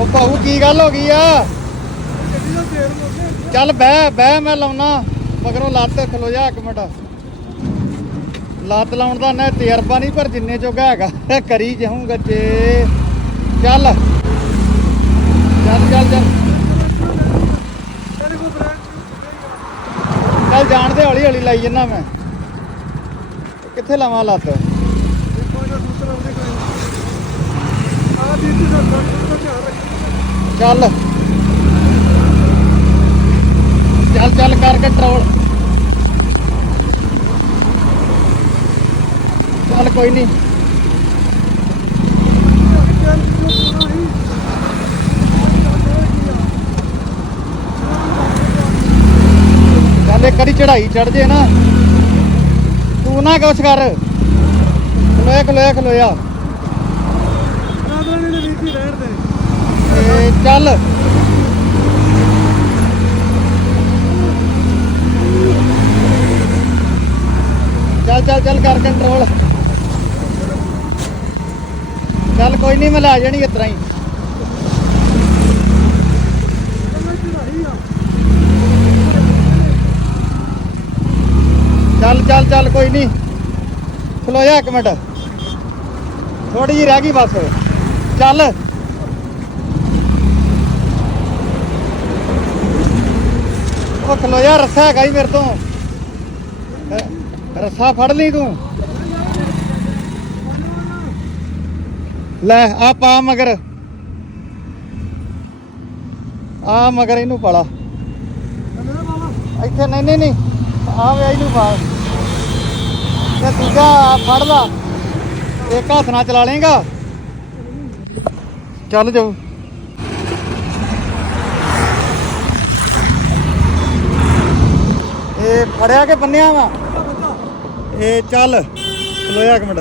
ਉਹ ਭਾਊ ਕੀ ਗੱਲ ਹੋ ਗਈ ਆ? ਚੱਲ ਬਹਿ ਬਹਿ ਮੈਂ ਲਾਉਣਾ ਮਗਰੋਂ ਲੱਤ ਖਲੋ ਜਾ ਇੱਕ ਮਿੰਟ। ਲੱਤ ਲਾਉਣ ਦਾ ਨਾ ਤਜਰਬਾ ਨਹੀਂ, ਪਰ ਜਿੰਨੇ ਜੋਗਾ ਹੈਗਾ, ਕਰੀ ਜਾਊਂਗਾ ਜੇ। ਚੱਲ। ਚੱਲ ਚੱਲ ਚੱਲ। ਚੱਲ ਜਾਣ ਦੇ ਹੌਲੀ ਹੌਲੀ ਲਾਈ ਜੰਨਾ ਮੈਂ। ਕਿੱਥੇ ਲਾਵਾਂ ਲੱਤ? ਚੱਲ। ਚੱਲ ਚੱਲ ਕਰਕੇ ਟਰੋਲ ਚੱਲ ਕੋਈ ਨਹੀਂ ਚੱਲ ਇੱਕ ਵਾਰੀ ਚੜਾਈ ਚੜ ਜੇ ਨਾ। ਤੂੰ ਨਾ ਕੁਛ ਕਰ। ਖਲੋਇਆ ਖਲੋਇਆ ਖਲੋਇਆ ਤੇ ਚੱਲ। ਚੱਲ ਚੱਲ ਚੱਲ ਕਰ ਕੰਟਰੋਲ ਚੱਲ ਕੋਈ ਨਹੀਂ ਮੈਂ ਲੈ ਜਾਣੀ ਇਸ ਤਰ੍ਹਾਂ ਹੀ। ਚੱਲ ਚੱਲ ਚੱਲ ਕੋਈ ਨਹੀਂ ਖਲੋ ਜਾ ਇੱਕ ਮਿੰਟ। ਥੋੜੀ ਜਿਹੀ ਰਹਿ ਗਈ ਬਸ। ਚੱਲ। ਉਹ ਖਲੋ ਜਾ ਰੱਸਾ ਹੈਗਾ ਹੀ ਮੇਰੇ ਤੋਂ। ਰੱਸਾ ਫੜ ਲਈ ਤੂੰ। ਲੈ, ਆ ਪਾ ਮਗਰ। ਆ ਮਗਰ ਇਹਨੂੰ ਪਾਲਾ। ਇੱਥੇ ਨਹੀਂ ਨਹੀਂ ਨਹੀਂ। ਆ ਵੇ ਇਹਨੂੰ ਪਾ। ਤੇ ਦੂਜਾ ਫੜ ਲਾ। ਇੱਕ ਹੱਥ ਨਾਲ ਚਲਾ ਲੇਗਾ ਚੱਲ ਜਾਓ। ਇਹ ਫੜਿਆ ਕਿ ਬੰਨਿਆ ਵਾ? ਇਹ ਚੱਲ ਖਲੋਇਆ ਇੱਕ ਮਿੰਟ।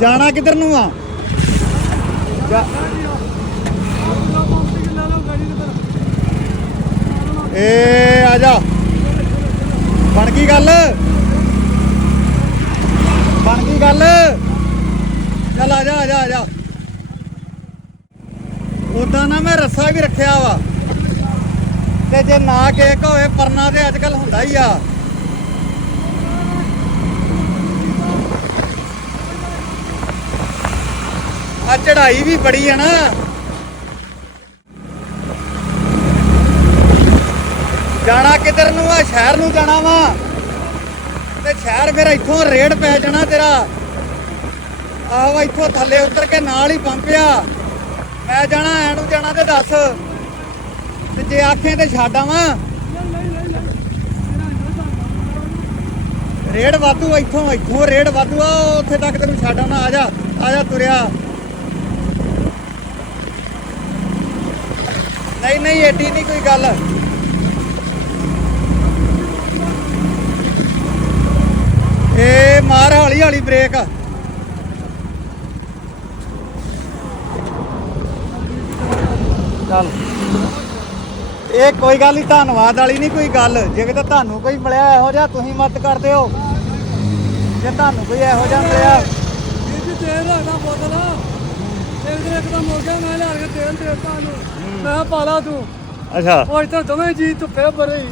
ਜਾਣਾ ਕਿੱਧਰ ਨੂੰ ਆ? ਜਾ- ਏ, ਆ ਜਾ। ਬਣ ਗਈ ਗੱਲ? ਬਣ ਗਈ ਗੱਲ? ਚੱਲ ਆ ਜਾ ਆ ਜਾ ਆ ਜਾ। ਉਦਾਂ ਨਾ ਮੈਂ ਰੱਸਾ ਵੀ ਰੱਖਿਆ ਵਾ। ਤੇ ਜੇ ਨਾ ਕੇਕ ਹੋਵੇ, ਪਰਨਾ ਤੇ ਅੱਜ ਕੱਲ ਹੁੰਦਾ ਹੀ ਆ। ਆ ਚੜਾਈ ਵੀ ਬੜੀ ਆ ਨਾ। ਜਾਣਾ ਕਿੱਧਰ ਨੂੰ ਆ? ਸ਼ਹਿਰ ਨੂੰ ਜਾਣਾ ਵਾ। ਤੇ ਸ਼ਹਿਰ ਫਿਰ ਇੱਥੋਂ ਰੇਡ ਪੈ ਜਾਣਾ ਤੇਰਾ। ਆਹੋ, ਇੱਥੋਂ ਥੱਲੇ ਉਤਰ ਕੇ ਨਾਲ ਹੀ ਪੰਪਿਆ ਮੈਂ ਜਾਣਾ ਐ ਨੂੰ ਜਾਣਾ ਤੇ ਦੱਸ। ਤੇ ਜੇ ਆਖੇ ਤੇ ਛੱਡ ਆਵਾਂ। ਰੇਡ ਵਾਧੂ ਇੱਥੋਂ ਇੱਥੋਂ ਰੇਡ ਵਾਧੂ ਆ ਉੱਥੇ ਤੱਕ ਤੈਨੂੰ ਛੱਡ ਆਉਣਾ। ਆ ਜਾ ਆ ਜਾ ਤੁਰਿਆ। ਨਹੀਂ ਨਹੀਂ, ਏਡੀ ਨਹੀਂ ਕੋਈ ਗੱਲ। ਇਹ ਮਾਰ ਹੌਲੀ ਹੌਲੀ ਬ੍ਰੇਕ। ਚੱਲ ਇਹ ਕੋਈ ਗੱਲ ਨਹੀਂ ਧੰਨਵਾਦ ਵਾਲੀ ਨਹੀਂ ਕੋਈ ਗੱਲ। ਜੇ ਕਿਤੇ ਤੁਹਾਨੂੰ ਕੋਈ ਮਿਲਿਆ ਇਹੋ ਜਿਹਾ ਤੁਸੀਂ ਮਦਦ ਕਰਦੇ ਹੋ। ਜੇ ਤੁਹਾਨੂੰ ਕੋਈ ਇਹੋ ਜਿਹਾ ਮਿਲਿਆ। ਤੇਲ ਰੱਖਦਾ ਬੋਤਲ। ਇੱਕ ਦਿਨ ਇੱਕਦਮ ਹੋ ਗਿਆ ਮੈਂ ਲਿਆ ਕੇ ਤੇਲ ਦੇ ਦਿੱਤਾ ਉਹਨੂੰ। ਮੈਂ ਕਿਹਾ ਪਾ ਲਾ ਤੂੰ। ਅੱਛਾ। ਉਹ ਇੱਥੇ ਦੋਵੇਂ ਜੀ ਧੁੱਪੇ ਬਰੇ